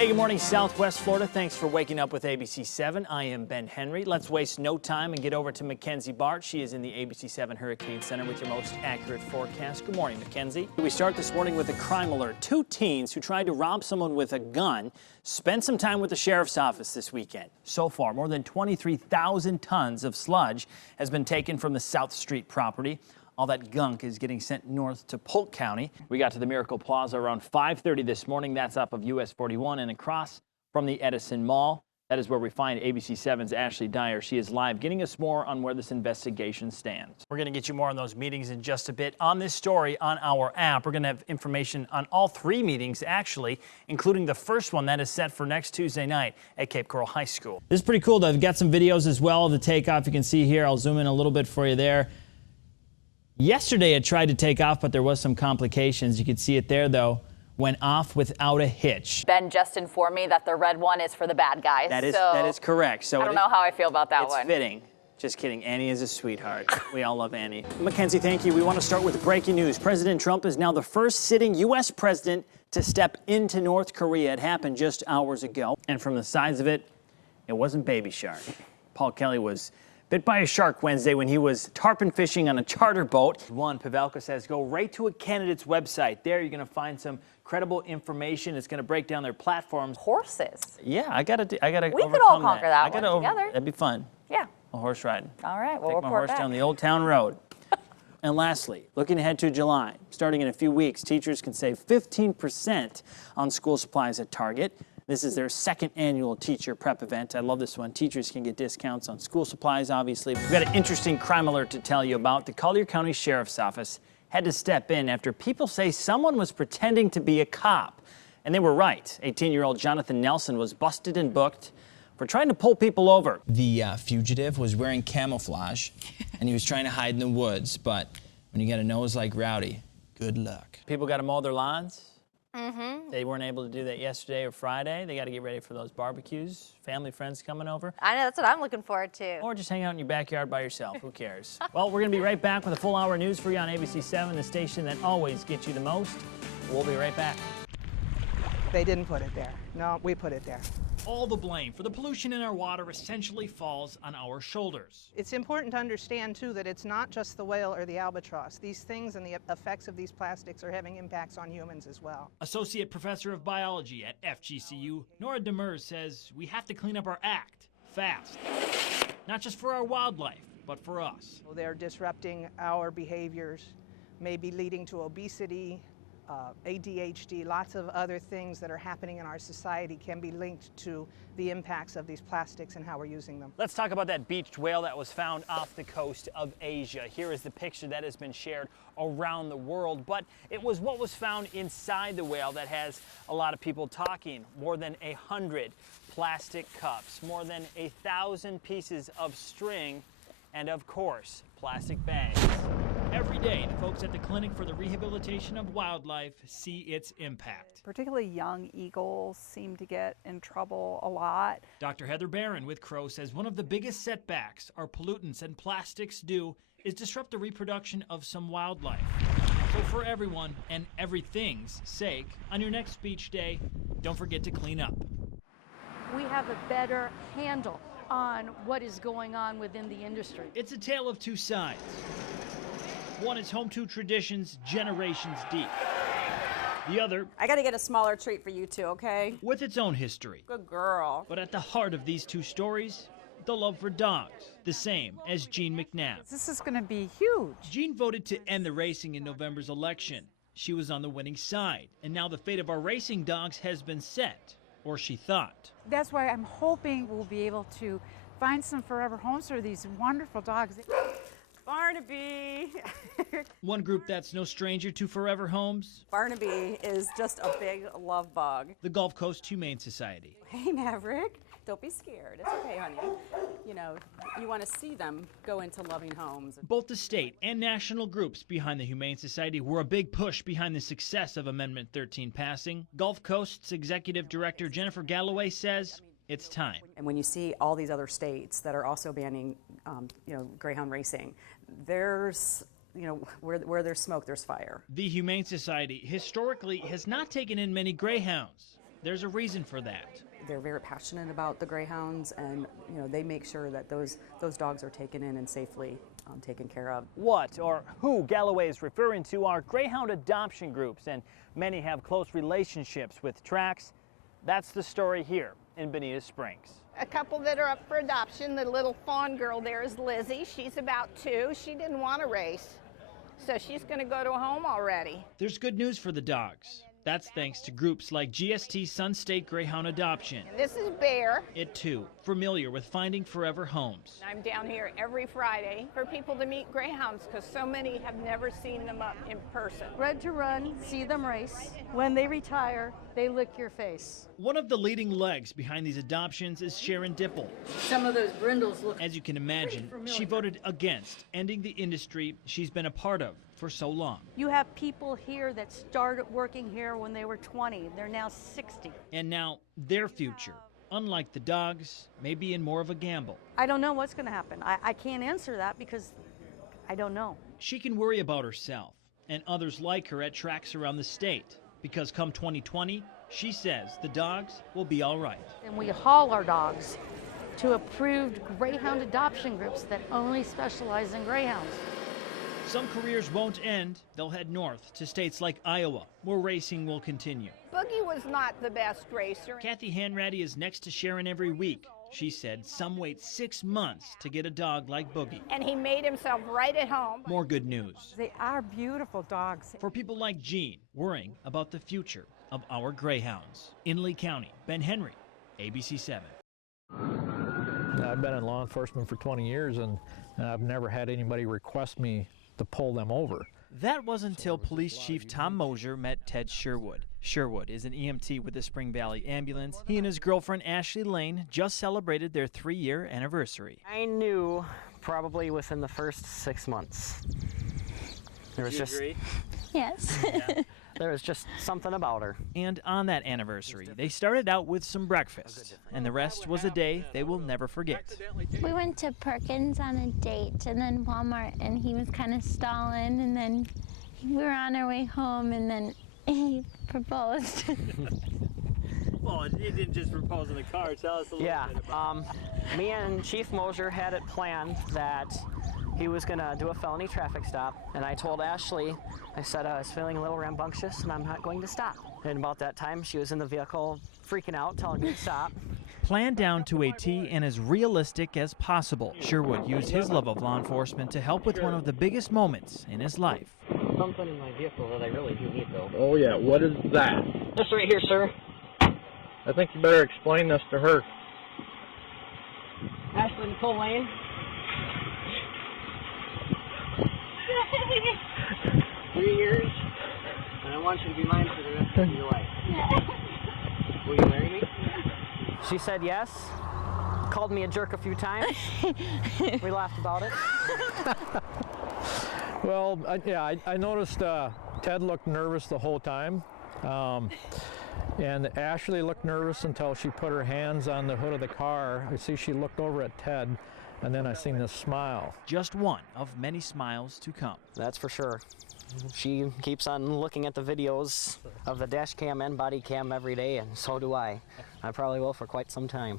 Hey, good morning, Southwest Florida. Thanks for waking up with ABC 7. I am Ben Henry. Let's waste no time and get over to Mackenzie Bart. She is in the ABC 7 Hurricane Center with your most accurate forecast. Good morning, Mackenzie. We start this morning with a crime alert. Two teens who tried to rob someone with a gun spent some time with the sheriff's office this weekend. So far, more than 23,000 tons of sludge has been taken from the South Street property. All that gunk is getting sent north to Polk County. We got to the Miracle Plaza around 5:30 this morning. That's up of US 41 and across from the Edison Mall. That is where we find ABC 7's Ashley Dyer. She is live getting us more on where this investigation stands. We're going to get you more on those meetings in just a bit. On this story on our app, we're going to have information on all three meetings, actually, including the first one that is set for next Tuesday night at Cape Coral High School. This is pretty cool, though. I've got some videos as well of the takeoff. You can see here. I'll zoom in a little bit for you there. Yesterday it tried to take off, but there was some complications. You can see it there, though. Went off without a hitch. Ben just informed me that the red one is for the bad guys. That is correct. So I don't know how I feel about that one. It's fitting. Just kidding. Annie is a sweetheart. We all love Annie. Mackenzie, thank you. We want to start with breaking news. President Trump is now the first sitting U.S. president to step into North Korea. It happened just hours ago. And from the size of it, it wasn't Baby Shark. Paul Kelly was bit by a shark Wednesday when he was tarpon fishing on a charter boat. Pavelka says go right to a candidate's website. There you're going to find some credible information. It's going to break down their platforms. Horses. Yeah, I got to We could all conquer that one together. That'd be fun. Yeah. A horse riding. All right, we'll take my horse down the Old Town Road. And lastly, looking ahead to July, starting in a few weeks, teachers can save 15% on school supplies at Target. This is their second annual teacher prep event. I love this one. Teachers can get discounts on school supplies, obviously. We've got an interesting crime alert to tell you about. The Collier County Sheriff's Office had to step in after people say someone was pretending to be a cop. And they were right. 18-year-old Jonathan Nelson was busted and booked for trying to pull people over. The fugitive was wearing camouflage, and he was trying to hide in the woods. But when you got a nose like Rowdy, good luck. People got to mow their lawns. They weren't able to do that yesterday or Friday. They got to get ready for those barbecues. Family, friends coming over. I know, that's what I'm looking forward to. Or just hang out in your backyard by yourself. Who cares? Well, we're going to be right back with a full hour news for you on ABC 7, the station that always gets you the most. We'll be right back. They didn't put it there. No, we put it there. All the blame for the pollution in our water essentially falls on our shoulders. It's important to understand, too, that it's not just the whale or the albatross. These things and the effects of these plastics are having impacts on humans as well. Associate Professor of Biology at FGCU, Nora Demers, says we have to clean up our act fast. Not just for our wildlife, but for us. They're disrupting our behaviors, maybe leading to obesity, ADHD, lots of other things that are happening in our society can be linked to the impacts of these plastics and how we're using them. Let's talk about that beached whale that was found off the coast of Asia. Here is the picture that has been shared around the world, but it was what was found inside the whale that has a lot of people talking. More than 100 plastic cups, more than 1,000 pieces of string, and of course, plastic bags. Every day, the folks at the Clinic for the Rehabilitation of Wildlife see its impact. Particularly young eagles seem to get in trouble a lot. Dr. Heather Barron with Crow says one of the biggest setbacks our pollutants and plastics do is disrupt the reproduction of some wildlife. So for everyone and everything's sake, on your next beach day, don't forget to clean up. We have a better handle on what is going on within the industry. It's a tale of two sides. One is home to traditions generations deep. The other, I gotta get a smaller treat for you two, okay? with its own history. Good girl. But at the heart of these two stories, the love for dogs, the same as Jean McNabb. This is going to be huge. Jean voted to end the racing in November's election. She was on the winning side, and now the fate of our racing dogs has been set, or she thought. That's why I'm hoping we'll be able to find some forever homes for these wonderful dogs. Barnaby. One group that's no stranger to forever homes, Barnaby is just a big love bug. the Gulf Coast Humane Society. Hey, Maverick, don't be scared. It's okay, honey. You know, you want to see them go into loving homes. Both the state and national groups behind the Humane Society were a big push behind the success of Amendment 13 passing. Gulf Coast's Executive Director Jennifer Galloway says it's time. And when you see all these other states that are also banning, greyhound racing, there's, where there's smoke, there's fire. The Humane Society historically has not taken in many greyhounds. there's a reason for that. They're very passionate about the greyhounds, and they make sure that those dogs are taken in and safely taken care of. What or who Galloway is referring to are greyhound adoption groups, and many have close relationships with tracks. That's the story here in Bonita Springs. A couple that are up for adoption. The little fawn girl there is Lizzie. She's about 2. She didn't want to race, so she's going to go to a home already. There's good news for the dogs. That's thanks to groups like GST Sun State Greyhound Adoption. And this is Bear. It too, familiar with finding forever homes. I'm down here every Friday for people to meet greyhounds because so many have never seen them up in person. Bred to run, see them race. When they retire, they lick your face. One of the leading legs behind these adoptions is Sharon Dipple. Some of those brindles look. As you can imagine, she voted against ending the industry she's been a part of for so long. You have people here that started working here when they were 20. They're now 60. And now their future, unlike the dogs, may be in more of a gamble. I don't know what's going to happen. I can't answer that because I don't know. She can worry about herself and others like her at tracks around the state, because come 2020, she says the dogs will be all right. And we haul our dogs to approved greyhound adoption groups that only specialize in greyhounds. Some careers won't end. They'll head north to states like Iowa, where racing will continue. Boogie was not the best racer. Kathy Hanratty is next to Sharon every week. She said some wait 6 months to get a dog like Boogie. And he made himself right at home. More good news. They are beautiful dogs. For people like Jean, worrying about the future of our greyhounds. In Lee County, Ben Henry, ABC 7. I've been in law enforcement for 20 years, and I've never had anybody request me to pull them over. That wasn't until Police Chief Tom Mosier met Ted Sherwood. Sherwood is an EMT with the Spring Valley Ambulance. He and his girlfriend Ashley Lane just celebrated their 3-year anniversary. I knew probably within the first 6 months. There was just agree? Yes. Yeah. There was just something about her. And on that anniversary, they started out with some breakfast, and the rest was a day they will never forget. We went to Perkins on a date, and then Walmart, and he was kind of stalling, and then we were on our way home, and then he proposed. Well, he didn't just propose in the car. Tell us a little bit about it. Me and Chief Mosier had it planned that he was going to do a felony traffic stop, and I told Ashley, I said I was feeling a little rambunctious and I'm not going to stop. And about that time, she was in the vehicle freaking out, telling me to stop. Planned down to a T and as realistic as possible, Sherwood used his love of law enforcement to help with one of the biggest moments in his life. Something in my vehicle that I really do need, though. Oh yeah, what is that? This right here, sir. I think you better explain this to her. Ashley Nicole Lane. 3 years, and I want you to be mine for the rest of your life. Will you marry me? She said yes. Called me a jerk a few times. We laughed about it. Well, I noticed Ted looked nervous the whole time. And Ashley looked nervous until she put her hands on the hood of the car. I see she looked over at Ted, and then I seen this smile. Just one of many smiles to come. That's for sure. She keeps on looking at the videos of the dash cam and body cam every day, and so do I. I probably will for quite some time.